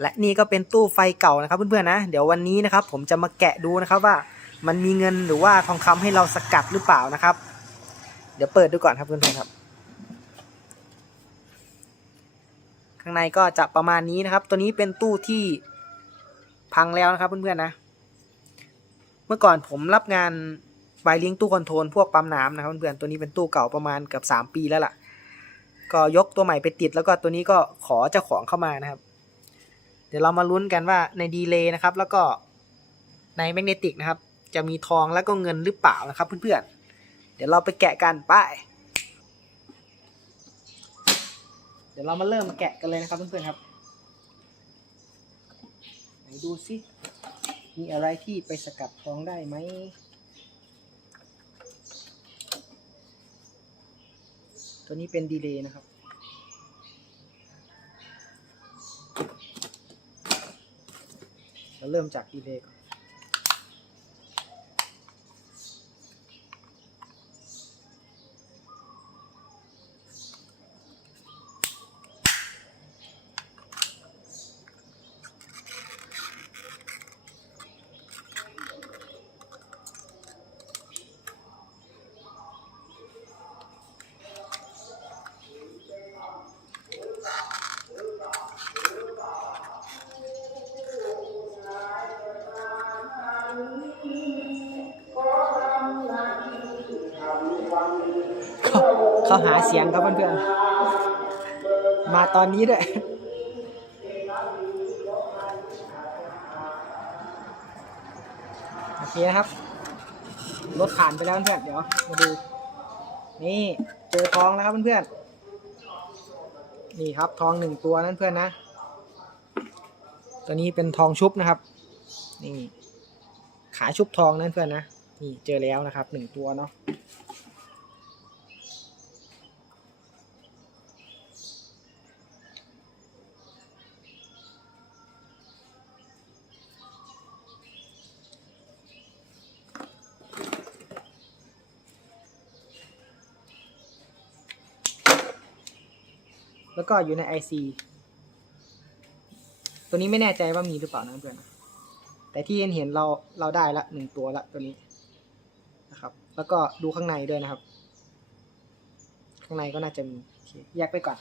และนี่ก็เป็นตู้ไฟเก่านะครับเพื่อนๆนะ เดี๋ยววันนี้นะครับผมจะมาแกะดูนะครับว่ามันมีเงินหรือว่าทองคำให้เราสกัดหรือเปล่านะครับ เดี๋ยวเปิดดูก่อนครับเพื่อนๆครับ ข้างในก็จะประมาณนี้นะครับ ตัวนี้เป็นตู้ที่พังแล้วนะครับเพื่อนๆนะ เมื่อก่อนผมรับงานใบเลี้ยงตู้คอนโทรลพวกปั๊มน้ำนะครับเพื่อนๆตัวนี้เป็นตู้เก่าประมาณเกือบสามปีแล้วล่ะ ก็ยกตัวใหม่ไปติดแล้วก็ตัวนี้ก็ขอเจ้าของเข้ามานะครับ เดี๋ยวเรามาลุ้นกันว่าในดีเลย์นะครับ แล้วก็ในแมกเนติกนะครับ จะมีทองแล้วก็เงินหรือเปล่านะครับเพื่อนๆ เดี๋ยวเราไปแกะกันไป เดี๋ยวเรามาเริ่มแกะกันเลยนะครับเพื่อนๆครับไหนดูสิมีอะไรที่ไปสกัดทองได้ไหมตัวนี้เป็นดีเลย์นะครับ เราเริ่มจากดีเลย์ก่อน เสียงครับเพื่อนๆ มาตอนนี้ด้วยโอเคนะครับ รถผ่านไปแล้วเพื่อนเดี๋ยวมาดู นี่เจอทองแล้วครับเพื่อนๆ นี่ครับทองหนึ่งตัวนั่นเพื่อนนะ ตัวนี้เป็นทองชุบนะครับ นี่ ขายชุบทองนั่นเพื่อนนะ นี่เจอแล้วนะครับหนึ่งตัวเนาะ ก็อยู่ใน IC ตัวนี้ไม่แน่ใจว่ามีหรือเปล่านะเพื่อนแต่ที่เห็นเห็นเราเราได้ละหนึ่งตัวละตัวนี้นะครับ แล้วก็ดูข้างในด้วยนะครับ ข้างในก็น่าจะมีแยกไปก่อน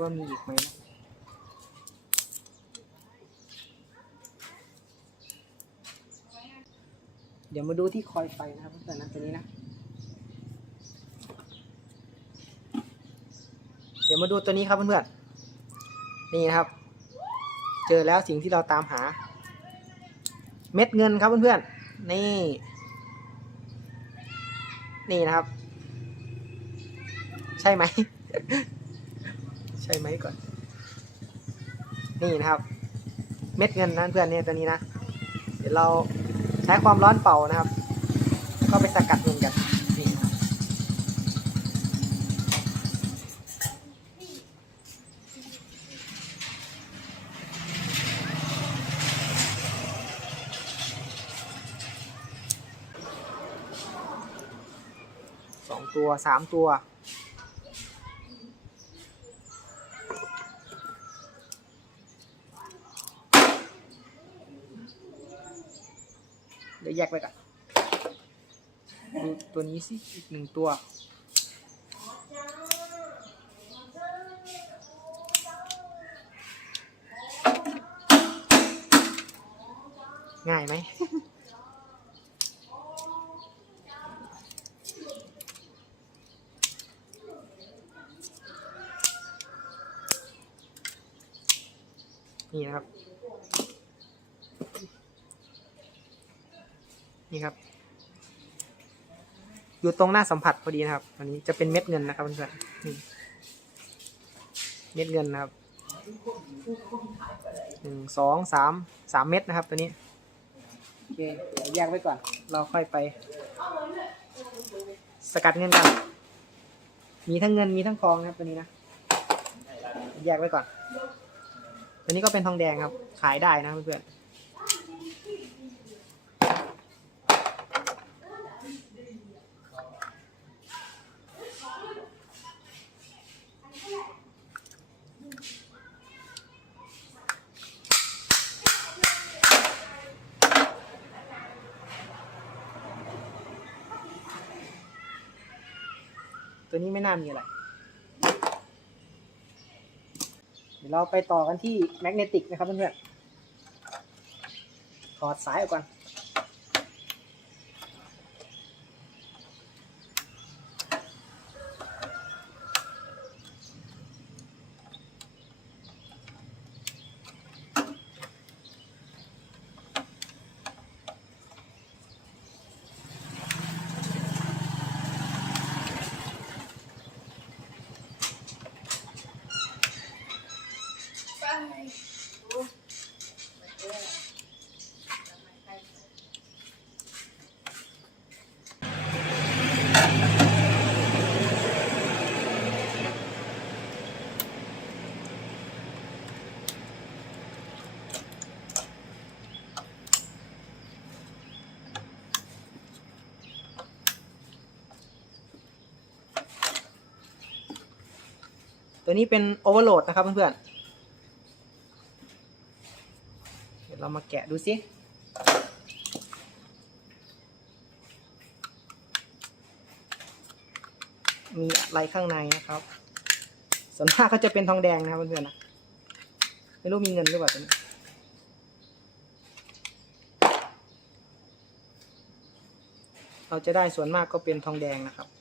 ว่ามีอีกไหมนะเดี๋ยวมาดูที่คอยไฟนะครับเพื่อนๆนตัวนี้นะ เดี๋ยวมาดูตัวนี้ครับเพื่อนๆ นี่นะครับ เจอแล้วสิ่งที่เราตามหา เม็ดเงินครับเพื่อนๆ นี่ นี่นะครับ ใช่ไหม ใช่ไหมก่อน นี่นะครับ เม็ดเงินนะเพื่อนเนี่ยตัวนี้นะ เดี๋ยวเราใช้ความร้อนเป่านะครับ ก็ไปสกัดเงินกันนี่สองตัวสามตัว เดี๋ยวแยกไปก่อนดูตัวนี้สิอีกหนึ่งตัว ง่ายไหม นี่นะครับ นี่ครับ อยู่ตรงหน้าสัมผัสพอดีนะครับอันนี้จะเป็นเม็ดเงินนะครับเพื่อนเม็ดเงินนะครับหนึ่งสองสามสามเม็ดนะครับตัวนี้โอเคเดี๋ยวแยกไว้ก่อน เราค่อยไป สกัดเงินกัน มีทั้งเงินมีทั้งทองนะครับตัวนี้นะแยกไว้ก่อน ตัวนี้ก็เป็นทองแดงครับ ขายได้นะเพื่อนๆ นี้ไม่น่ามีอะไร เดี๋ยวเราไปต่อกันที่แมกเนติกนะครับเพื่อนๆถอดสายออกก่อน ตัวนี้เป็นโอเวอร์โหลดนะครับเพื่อนๆ เดี๋ยวเรามาแกะดูสิมีอะไรข้างในนะครับส่วนมากก็จะเป็นทองแดงนะครับเพื่อนๆนะไม่รู้มีเงินหรือเปล่าตัวนี้เราจะได้ส่วนมากก็เป็นทองแดงนะครับ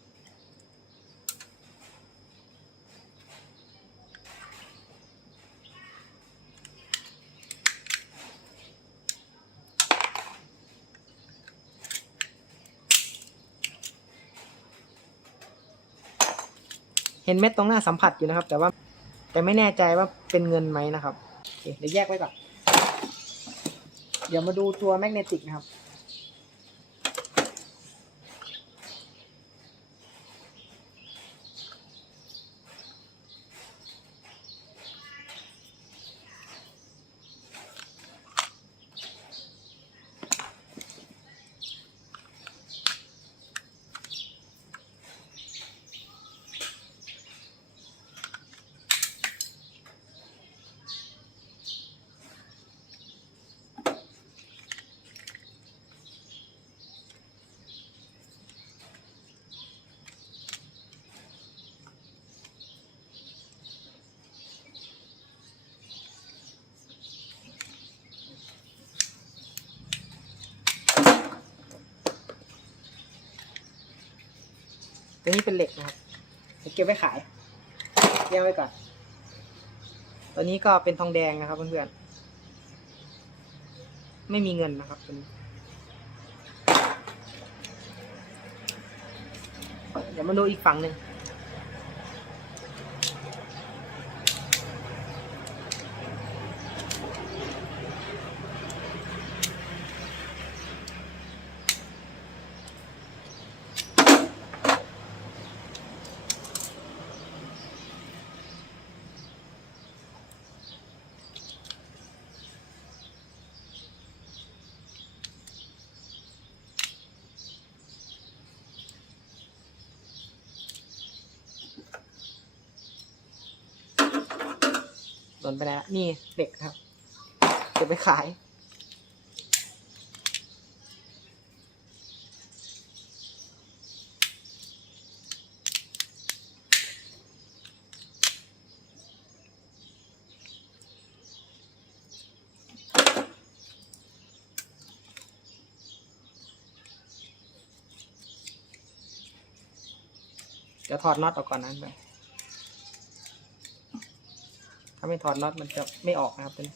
เห็นเม็ดตรงหน้าสัมผัสอยู่นะครับ แต่ว่าแต่ไม่แน่ใจว่าเป็นเงินไหมนะครับโอเคเดี๋ยวแยกไว้ก่อนเดี๋ยวมาดูตัวแมกเนติกนะครับ อันนี้เป็นเหล็กนะครับเก็บไว้ขายเยกไว้ก่อนตัวนี้ก็เป็นทองแดงนะครับเพื่อนๆไม่มีเงินนะครับตัวนี้เดี๋ยวมาดูอีกฝั่งหนึ่ง นไปแล้ว นี่เด็กครับเก็บไปขาย เดี๋ยวถอดน็อตออกก่อนนะไป ถ้า ไม่ถอดน็อตมันจะไม่ออกนะครับตัวนี้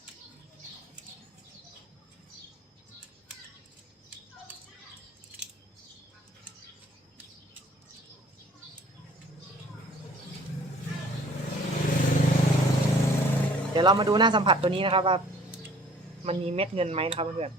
เดี๋ยวเรามาดูหน้าสัมผัสตัวนี้นะครับว่า มันมีเม็ดเงินไหมนะครับเพื่อน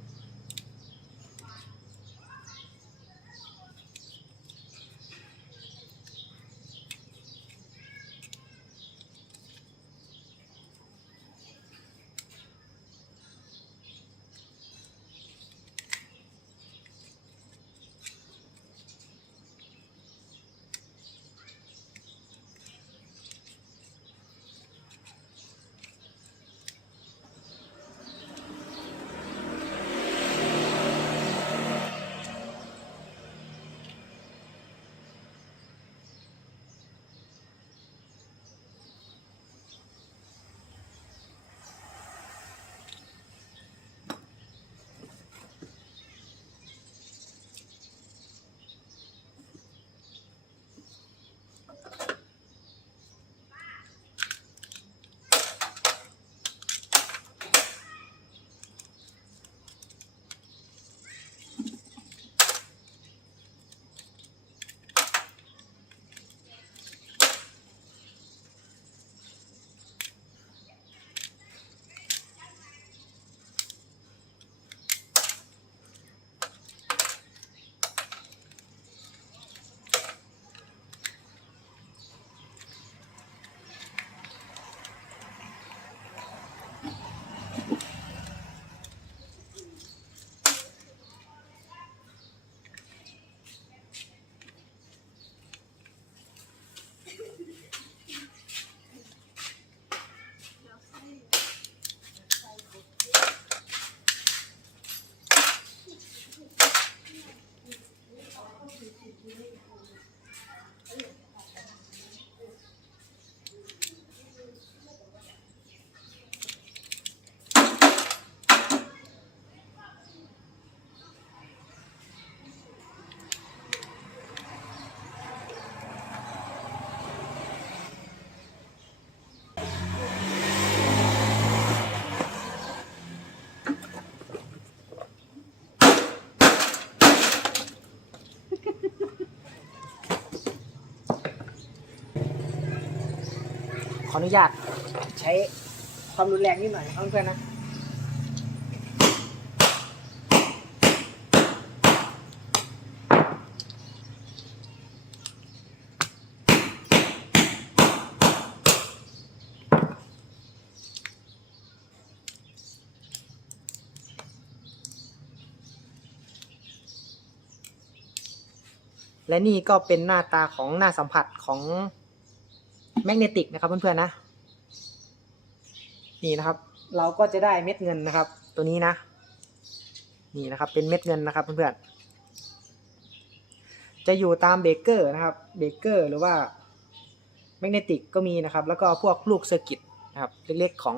นุญาตใช้ความรุนแรงนิดหน่อยเพื่อนๆนะและนี่ก็เป็นหน้าตาของหน้าสัมผัสของ แมกเนติกนะครับเพื่อนๆนะ นี่นะครับ เราก็จะได้เม็ดเงินนะครับ ตัวนี้นะ นี่นะครับ เป็นเม็ดเงินนะครับเพื่อนๆจะอยู่ตามเบเกอร์นะครับเบเกอร์หรือว่าแมกเนติกก็มีนะครับ แล้วก็พวกลูกเซอร์กิตนะครับ เล็กๆของ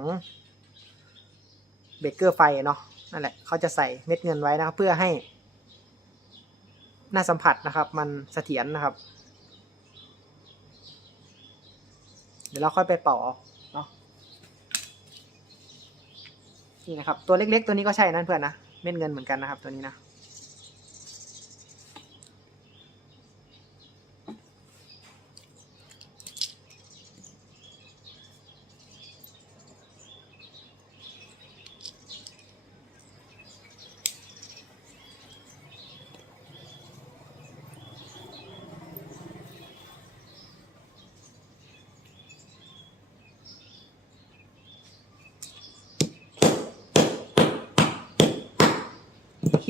เบเกอร์ไฟเนาะนั่นแหละเขาจะใส่เม็ดเงินไว้นะครับ เพื่อให้หน้าสัมผัสนะครับ มันเสถียรนะครับ เดี๋ยวเราค่อยไปเป่าเอาเนาะนี่นะครับ ตัวเล็กๆ ตัวนี้ก็ใช่นั่นเพื่อนนะเม็ดเงินเหมือนกันนะครับ ตัวนี้นะ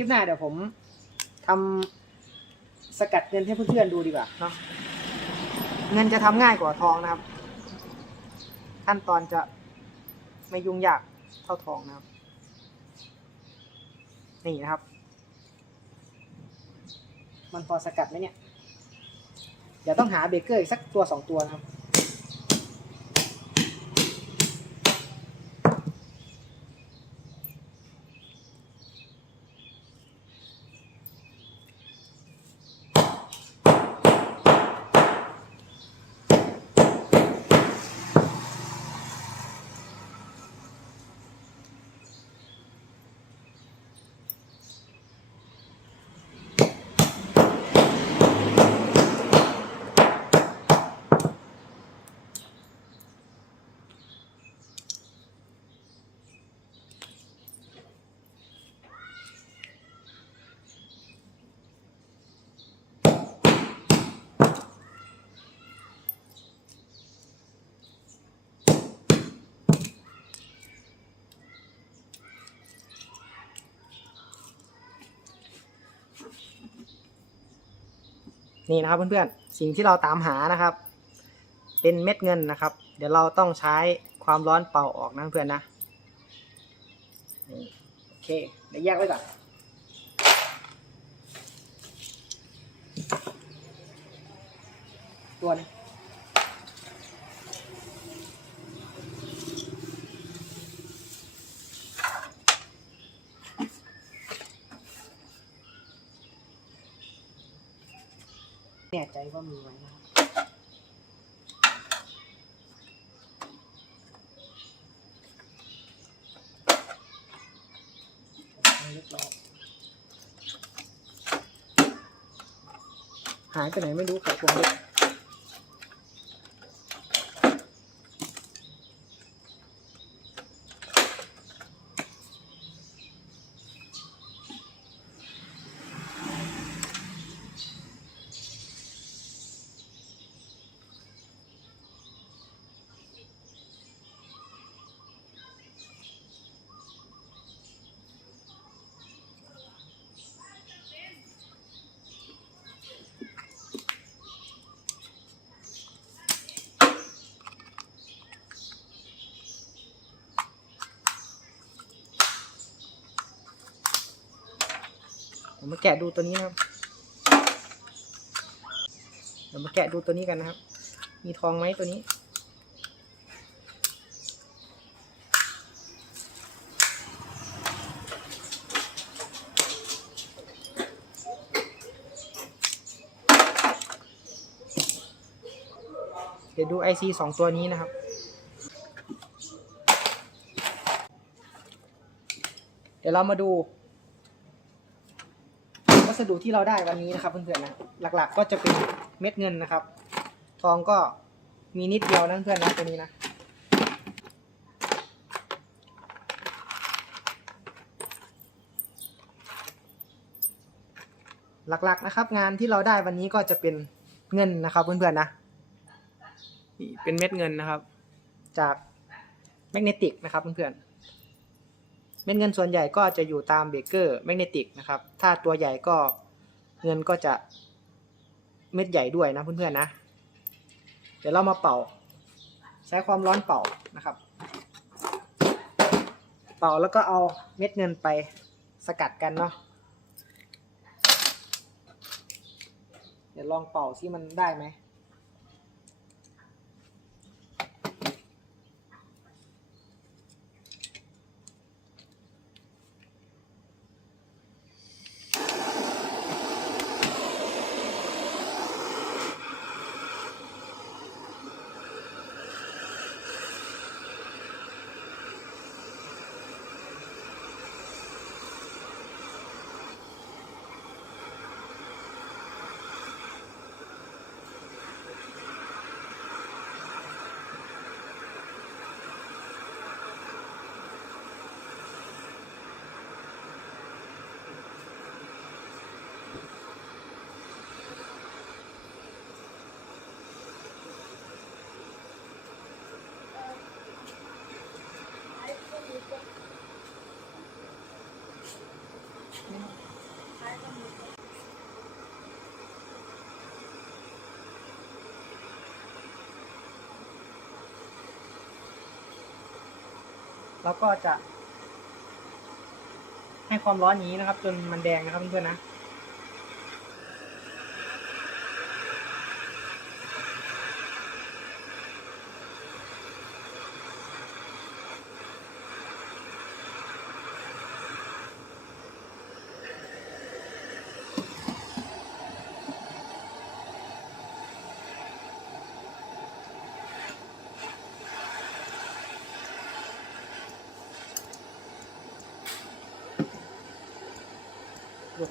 ปหน้าเดี๋ยวผมทำสกัดเงินให้เพื่อนๆดูดีกว่าเนาะเงินจะทำง่ายกว่าทองนะครับ ขั้นตอนจะไม่ยุ่งยากเท่าทองนะครับ นี่นะครับ มันพอสกัดไหมเนี่ย เดี๋ยวต้องหาเบเกอร์อีกสักตัวสองตัวนะครับ นี่นะครับเพื่อนๆ สิ่งที่เราตามหานะครับ เป็นเม็ดเงินนะครับ เดี๋ยวเราต้องใช้ความร้อนเป่าออกนะเพื่อนนะโอเคเดี๋ยวแยกไว้ก่อนตัวนี้ น่ใจว่ามีไหมนะครับหายไปไหนไม่รู้ครับผมเลย มาแกะดูตัวนี้นะครับ เดี๋ยวมาแกะดูตัวนี้กันนะครับ มีทองไหมตัวนี้ เดี๋ยวดู IC สองตัวนี้นะครับเดี๋ยวเรามาดู สดุที่เราได้วันนี้นะครับเพื่อนๆนะหลักๆ ก็จะเป็นเม็ดเงินนะครับ ทองก็มีนิดเดียวนะเพื่อนนะตัวนี้นะหลักๆนะครับ งานที่เราได้วันนี้ก็จะเป็นเงินนะครับเพื่อนๆนะเป็นเม็ดเงินนะครับ จากแมกเนติกนะครับเพื่อนๆ เม็ดเงินส่วนใหญ่ก็จะอยู่ตามเบเกอร์แมกเนติกนะครับ ถ้าตัวใหญ่ก็เงินก็จะเม็ดใหญ่ด้วยนะเพื่อนๆนะ เดี๋ยวเรามาเป่า ใช้ความร้อนเป่านะครับ เป่าแล้วก็เอาเม็ดเงินไปสกัดกันเนาะเดี๋ยวลองเป่าซิมันได้ไหม แล้วก็จะ ให้ความร้อนนี้นะครับ จนมันแดงนะครับเพื่อนๆนะ หลุ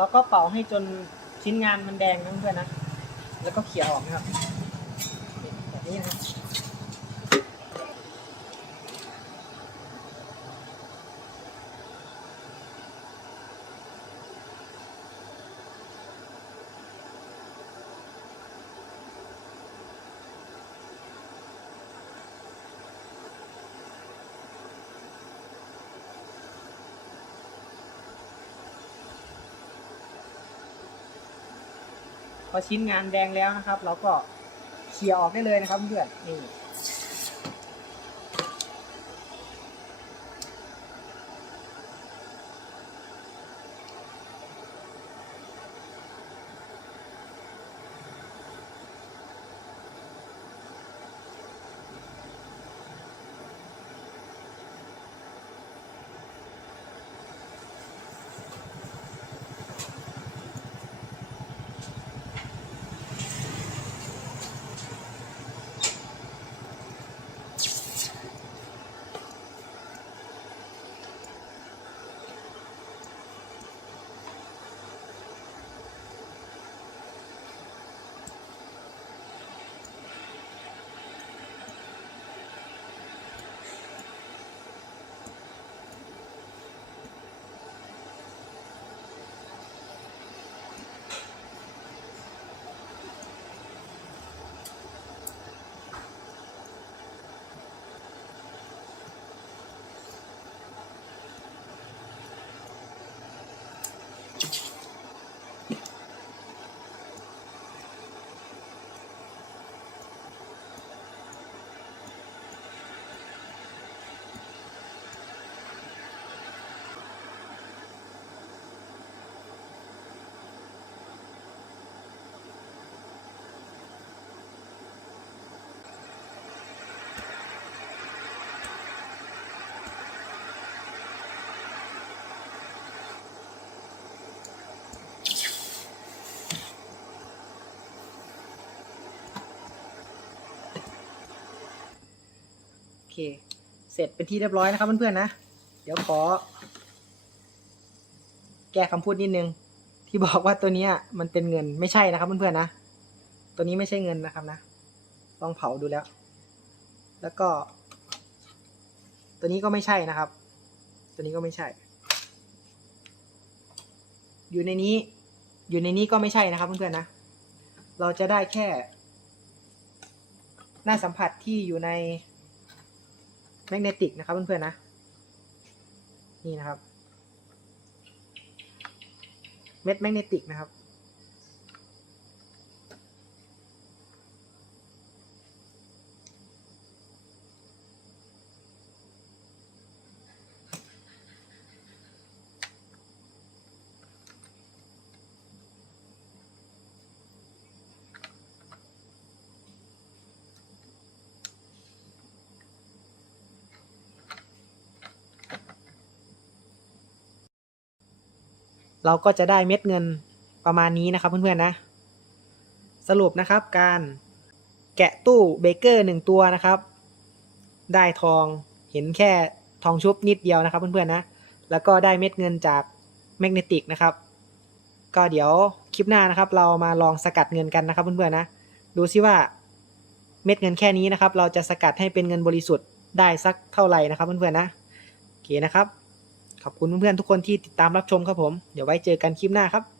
แล้วก็เป่าให้จนชิ้นงานมันแดงนะเพื่อนๆนะ แล้วก็เขี่ยออกนะครับแบบนี้นะครับ พอชิ้นงานแดงแล้วนะครับ เราก็เคลียร์ออกได้เลยนะครับเพื่อนนี่ เคเสร็จเป็นที่เรียบร้อยนะครับเพื่อนๆนะ เดี๋ยวขอ แก้คำพูดนิดนึง ที่บอกว่าตัวนี้มันเป็นเงินไม่ใช่นะครับเพื่อนๆนะ ตัวนี้ไม่ใช่เงินนะครับนะ ลองเผาดูแล้ว แล้วก็ ตัวนี้ก็ไม่ใช่นะครับ ตัวนี้ก็ไม่ใช่ อยู่ในนี้ อยู่ในนี้ก็ไม่ใช่นะครับเพื่อนๆนะ เราจะได้แค่ หน้าสัมผัสที่อยู่ใน แมกเนติกนะครับเพื่อนๆนะ นี่นะครับ เม็ดแมกเนติกนะครับ เราก็จะได้เม็ดเงินประมาณนี้นะครับเพื่อนๆนะ สรุปนะครับการแกะตู้เบเกอร์หนึ่งตัวนะครับ ได้ทองเห็นแค่ทองชุบนิดเดียวนะครับเพื่อนๆนะ แล้วก็ได้เม็ดเงินจากแมกเนติกนะครับ ก็เดี๋ยวคลิปหน้านะครับ เรามาลองสกัดเงินกันนะครับเพื่อนๆนะ ดูซิว่าเม็ดเงินแค่นี้นะครับ เราจะสกัดให้เป็นเงินบริสุทธิ์ได้สักเท่าไหร่นะครับเพื่อนๆนะโอเคนะครับ ขอบคุณเพื่อนๆทุกคนที่ติดตามรับชมครับผม เดี๋ยวไว้เจอกันคลิปหน้าครับ